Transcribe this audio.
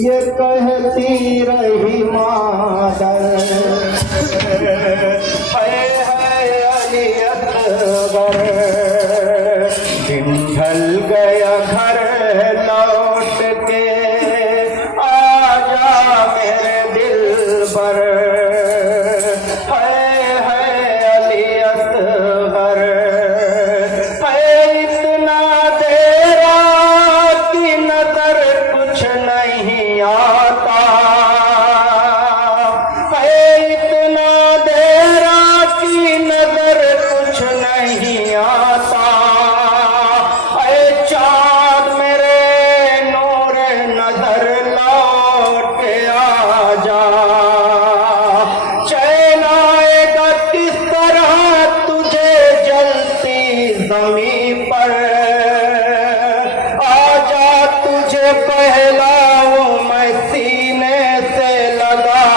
ये कहती रही मादर है अली असगर। दिन ढल गया घर लौट के आजा मेरे दिल पर। है अली असगर। है इतना देरा की नजर कुछ नहीं आता। है इतना देरा की नजर कुछ नहीं आता। ऐ चाँद मेरे नूर नजर लौट के आ जा। चैन आएगा किस तरह तुझे जलती ज़मीं पर। आजा तुझे पहलाऊं मैं सीने से लगा